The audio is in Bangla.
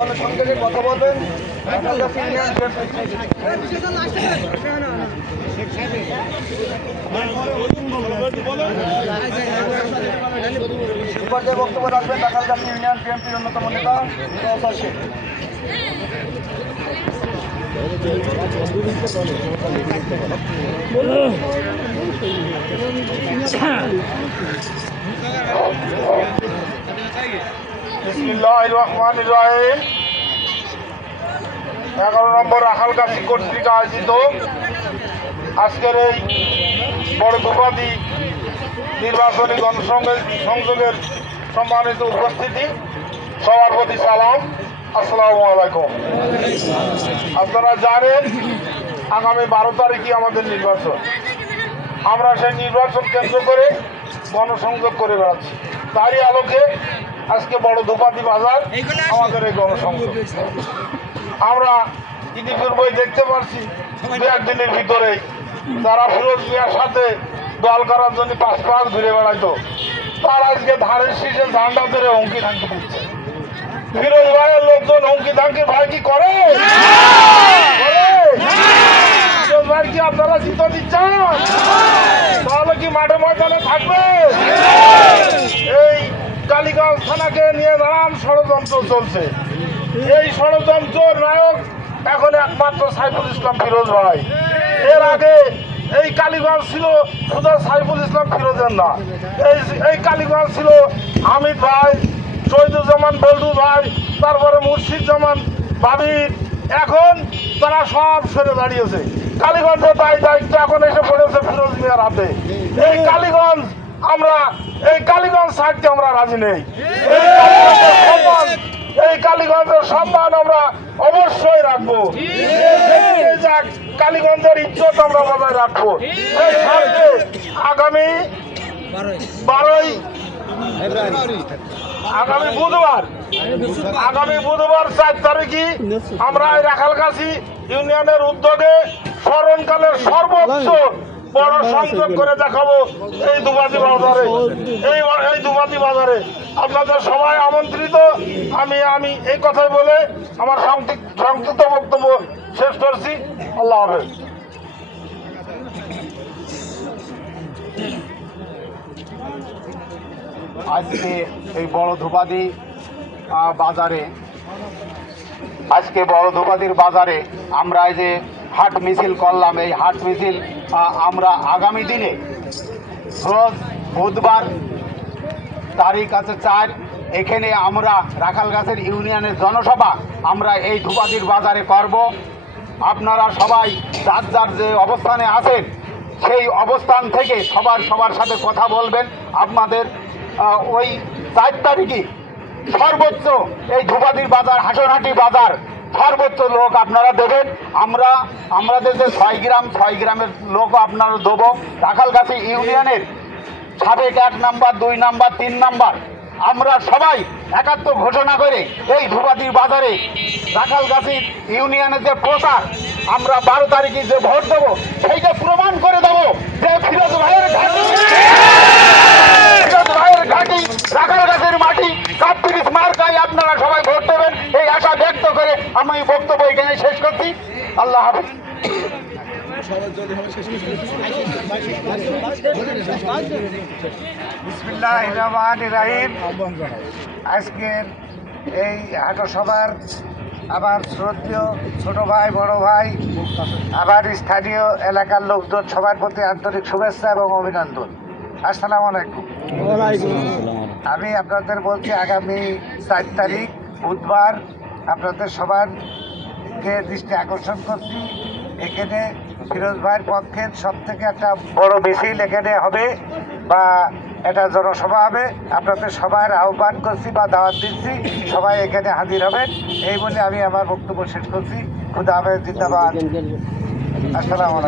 সংযোগে কথা বলবেন। পর্যায়ে বক্তব্য রাখবেন ঢাকালগাছি ইউনিয়ন বিএনপির অন্যতম নেতা নওশাদ শেখ। বিসমিল্লাহির রহমানির রহিম। 11 নম্বর রাখালগাছি কর্তৃক আয়োজিত আজকের এই বড় ধোপাদি নির্বাচনী গণসংযোগের সম্মানিত উপস্থিতি, সবার প্রতি সালাম, আসসালামু আলাইকুম। আপনারা জানেন আগামী 12 তারিখে আমাদের নির্বাচন। আমরা সেই নির্বাচন কেন্দ্র করে গণসংযোগ করে বেড়াচ্ছি। তারই আলোকে আজকে বড় ধোপাদি বাজার আমাদের এই গণসংযোগ। আমরা ইতিপূর্বে দেখতে পাচ্ছি দু একদিনের ভিতরে যারা ফিরোজ মিয়ার সাথে দল করার জন্য পাঁচ ঘুরে বেড়াইতো, তার আজকে ধানের শীষে ঝান্ডা ধরে হুমকি ধামকি দিচ্ছে। ফিরোজ ভাইয়ের লোকজন হুমকি ধামকি ভাই কি করে? ফিরোজ ভাই কি আপনারা জিতে দিচ্ছেন? তাহলে কি মাঠে ময়দানে থাকবে? এই কালীগঞ্জ থানাকে নিয়ে নানান ষড়যন্ত্র চলছে। এই ষড়যন্ত্রের নায়ক এখন একমাত্র সাইফুল ইসলাম ফিরোজ ভাই। এর আগে এই কালীগঞ্জ ছিল শুধু সাইফুল ইসলাম ফিরোজের না, এই কালীগঞ্জ ছিল হামিদ ভাই, শহীদুজ্জামান বল্ডু ভাই, তারপরে মুর্শিদ জামান বাবির। এখন তারা সব সরে দাঁড়িয়েছে। কালীগঞ্জের দায়িত্ব এখন এসে পড়েছে ফিরোজ মিয়ার হাতে। এই কালীগঞ্জ ছাড়তে আমরা রাজি নেই। এই কালীগঞ্জের সম্মান আমরা অবশ্যই রাখবো। কালীগঞ্জের ইজ্জত আমরা বজায় রাখবো। এই সামনে আগামী বুধবার 4 তারিখে আমরা এই রাখালগাছি ইউনিয়নের উদ্যোগে স্মরণকালের সর্বোচ্চ বড় সংযোগ করে দেখাবো এই ধোপাদি বাজারে। এই ধোপাদি বাজারে আপনাদের সবাই আমন্ত্রিত। আমি এই কথাই বলে আমার সংক্ষিপ্ত বক্তব্য শেষ করছি। আল্লাহ হাফেজ। আজকে এই বড় ধোপাদি বাজারে আমরা এই যে হাট মিছিল করলাম, এই হাট মিছিল আমরা আগামী দিনে রোজ বুধবার তারিখ আছে 4, এখানে আমরা রাখালগাছের ইউনিয়নের জনসভা আমরা এই ধোপাদির বাজারে করব। আপনারা সবাই যার যার যে অবস্থানে আছেন সেই অবস্থান থেকে সবার সাথে কথা বলবেন। আপনাদের ওই 4 তারিখে সর্বোচ্চ এই ধোপাদির বাজার, হাসনহাটি বাজার সর্বোচ্চ লোক আপনারা দেবেন। আমাদের যে 6 গ্রামের লোকও আপনারা দেবো। রাখালগাছি ইউনিয়নের সাবেক 1 নাম্বার, 2 নাম্বার, 3 নাম্বার আমরা সবাই একাত্ম ঘোষণা করে এই ধোপাদির বাজারে রাখালগাছি ইউনিয়নের যে প্রচার, আমরা 12 তারিখে যে ভোট দেবো সেইটা প্রমাণ করে দেবো যে ফিরোজ ভাইয়ের ঘাঁটি রাখালগাছির মাটি 31 মার্কায় আপনারা সবাই ভোট দেবেন, এই আশা ব্যক্ত করে আমি বক্তব্য এখানে শেষ করছি। আল্লাহ হাফেজ। বিসমিল্লাহির রহমানির রহিম। আজকের এই হাট সভার আমার শ্রদ্ধেয় ছোট ভাই, বড় ভাই, আবার স্থানীয় এলাকার লোকজন সবার প্রতি আন্তরিক শুভেচ্ছা এবং অভিনন্দন। আসসালামু আলাইকুম। আমি আপনাদের বলছি আগামী 4 তারিখ বুধবার আপনাদের সবারকে দৃষ্টি আকর্ষণ করছি। এখানে ফিরোজ ভাইয়ের পক্ষের সবথেকে একটা বড় মিছিল এখানে হবে বা একটা জনসভা হবে। আপনাদের সবার আহ্বান করছি বা দাওয়াত দিচ্ছি, সবাই এখানে হাজির হবেন। এই বলে আমি আমার বক্তব্য শেষ করছি। খুদা হাফেজ, জিন্দাবাদ। আসসালামু আলাইকুম।